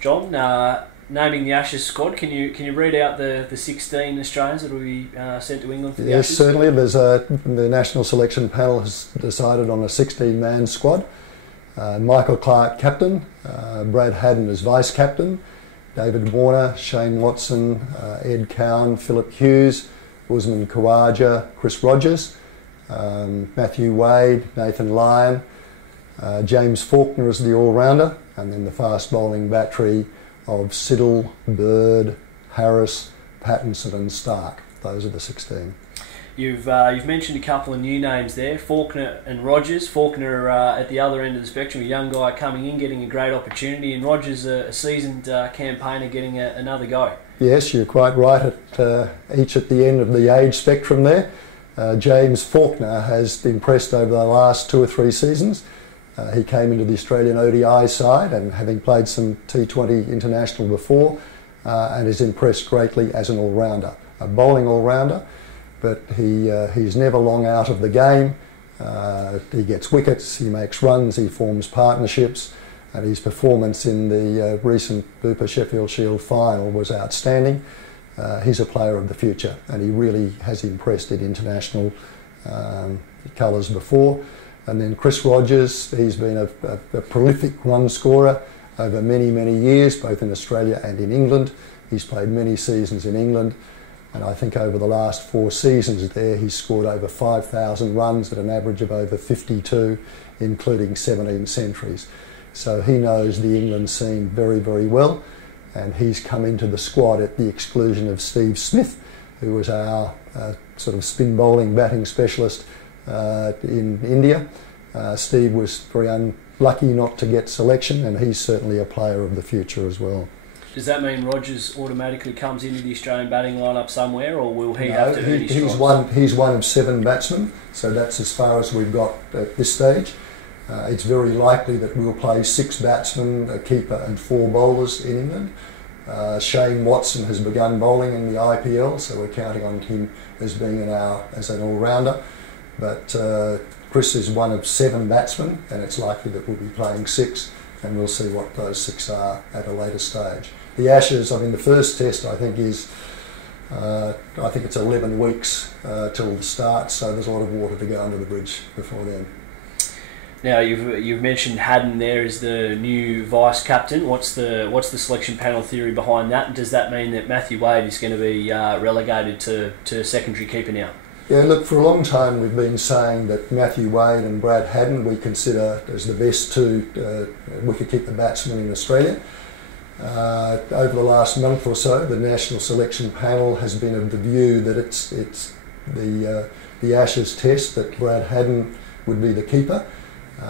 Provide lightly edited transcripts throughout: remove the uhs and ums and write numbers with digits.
John, naming the Ashes squad, can you read out the 16 Australians that will be sent to England for the Yes, Ashes? certainly. The national selection panel has decided on a 16-man squad. Michael Clarke captain, Brad Haddin as vice captain, David Warner, Shane Watson, Ed Cowan, Philip Hughes, Usman Khawaja, Chris Rogers, Matthew Wade, Nathan Lyon, James Faulkner as the all-rounder, and then the fast bowling battery of Siddle, Bird, Harris, Pattinson and Stark. Those are the 16. You've mentioned a couple of new names there, Faulkner and Rogers. Faulkner at the other end of the spectrum, a young guy coming in, getting a great opportunity, and Rogers a seasoned campaigner getting another go. Yes, you're quite right, each at the end of the age spectrum there. James Faulkner has impressed over the last 2 or 3 seasons. He came into the Australian ODI side and having played some T20 international before and is impressed greatly as an all-rounder, a bowling all-rounder. But he's never long out of the game. He gets wickets, he makes runs, he forms partnerships, and his performance in the recent Bupa Sheffield Shield final was outstanding. He's a player of the future, and he really has impressed in international colours before. And then Chris Rogers, he's been a prolific run scorer over many, many years, both in Australia and in England. He's played many seasons in England. And I think over the last 4 seasons there, he's scored over 5,000 runs at an average of over 52, including 17 centuries. So he knows the England scene very, very well. And he's come into the squad at the exclusion of Steve Smith, who was our sort of spin bowling batting specialist in India. Steve was very unlucky not to get selection, and he's certainly a player of the future as well. Does that mean Rogers automatically comes into the Australian batting lineup somewhere, or will he have to earn his stripes? He's one of 7 batsmen, so that's as far as we've got at this stage. It's very likely that we'll play 6 batsmen, a keeper and 4 bowlers in England. Shane Watson has begun bowling in the IPL, so we're counting on him as being as an all-rounder. But Chris is one of 7 batsmen, and it's likely that we'll be playing 6, and we'll see what those 6 are at a later stage. The Ashes, I mean, the first test I think is, I think it's 11 weeks till the start, so there's a lot of water to go under the bridge before then. Now you've mentioned Haddin there as the new vice captain. What's the selection panel theory behind that? And does that mean that Matthew Wade is going to be relegated to secondary keeper now? Yeah, look, for a long time we've been saying that Matthew Wade and Brad Haddin we consider as the best 2 wicketkeeper batsmen in Australia. Over the last month or so, the national selection panel has been of the view that it's the Ashes test that Brad Haddin would be the keeper.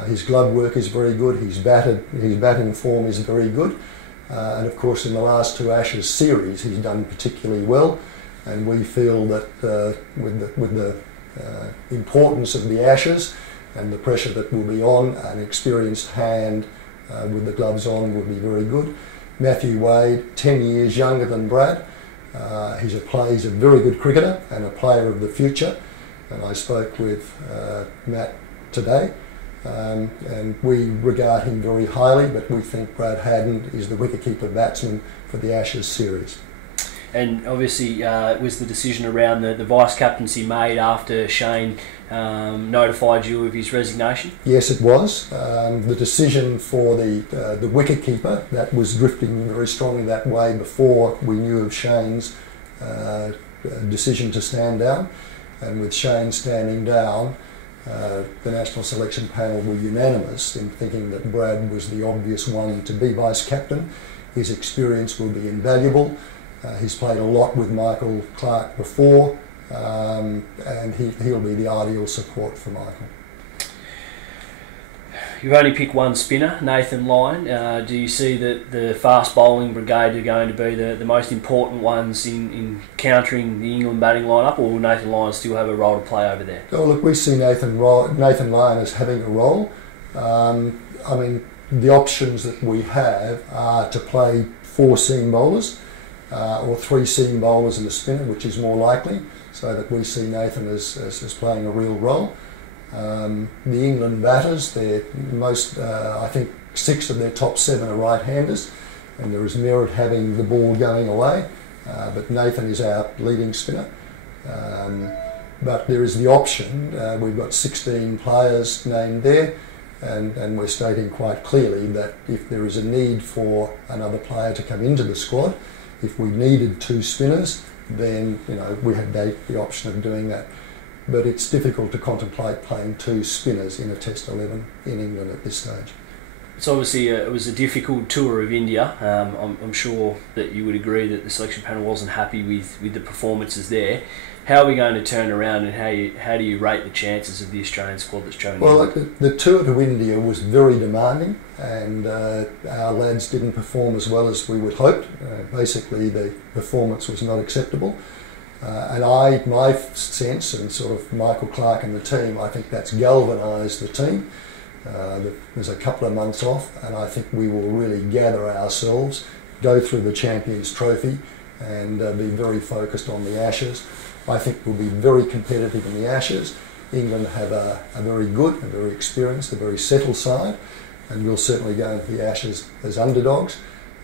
His glove work is very good, his batting form is very good, and of course in the last 2 Ashes series he's done particularly well. And we feel that with the importance of the Ashes and the pressure that will be on, an experienced hand with the gloves on would be very good. Matthew Wade, 10 years younger than Brad. He's a very good cricketer and a player of the future. And I spoke with Matt today, and we regard him very highly, but we think Brad Haddin is the wicketkeeper batsman for the Ashes series. And obviously it was the decision around the vice-captaincy made after Shane notified you of his resignation? Yes, it was. The decision for the wicket-keeper, that was drifting very strongly that way before we knew of Shane's decision to stand down. And with Shane standing down, the national selection panel were unanimous in thinking that Brad was the obvious one to be vice-captain. His experience will be invaluable. He's played a lot with Michael Clarke before, and he'll be the ideal support for Michael. You've only picked 1 spinner, Nathan Lyon. Do you see that the fast bowling brigade are going to be the most important ones in countering the England batting lineup, or will Nathan Lyon still have a role to play over there? Oh, look, we see Nathan Lyon as having a role. I mean, the options that we have are to play 4 seam bowlers, or 3 seam bowlers and a spinner, which is more likely, so that we see Nathan as playing a real role. The England batters, I think 6 of their top 7 are right-handers, and there is merit having the ball going away. But Nathan is our leading spinner. But there is the option. We've got 16 players named there, and we're stating quite clearly that if there is a need for another player to come into the squad, if we needed 2 spinners, then we had the option of doing that. But it's difficult to contemplate playing 2 spinners in a Test 11 in England at this stage. It's obviously it was a difficult tour of India. I'm sure that you would agree that the selection panel wasn't happy with the performances there. How are we going to turn around, and how do you rate the chances of the Australian squad that's shown? Well, the tour to India was very demanding, and our lads didn't perform as well as we would hoped. Basically, the performance was not acceptable. And my sense, and sort of Michael Clark and the team, I think that's galvanised the team. There's a couple of months off, and I think we will really gather ourselves, go through the Champions Trophy, and be very focused on the Ashes. I think we'll be very competitive in the Ashes. England have a very good, a very experienced, a very settled side, and we'll certainly go into the Ashes as underdogs.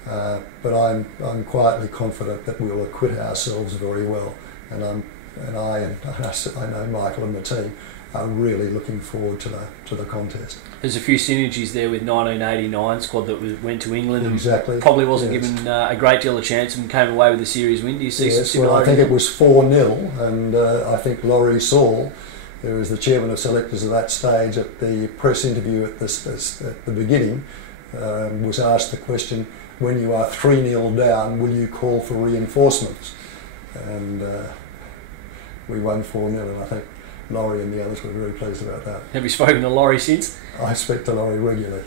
But I'm quietly confident that we'll acquit ourselves very well, and I know Michael and the team are really looking forward to the contest. There's a few synergies there with 1989 squad that went to England. Exactly. And probably wasn't given a great deal of chance and came away with the series win. Do you see some Well, similarities? I think it was 4-0, and I think Laurie Saul, who was the chairman of selectors at that stage, at the press interview at the beginning, was asked the question, when you are 3-0 down, will you call for reinforcements? And we won 4-0, and I think Laurie and the others were very pleased about that. Have you spoken to Laurie since? I speak to Laurie regularly.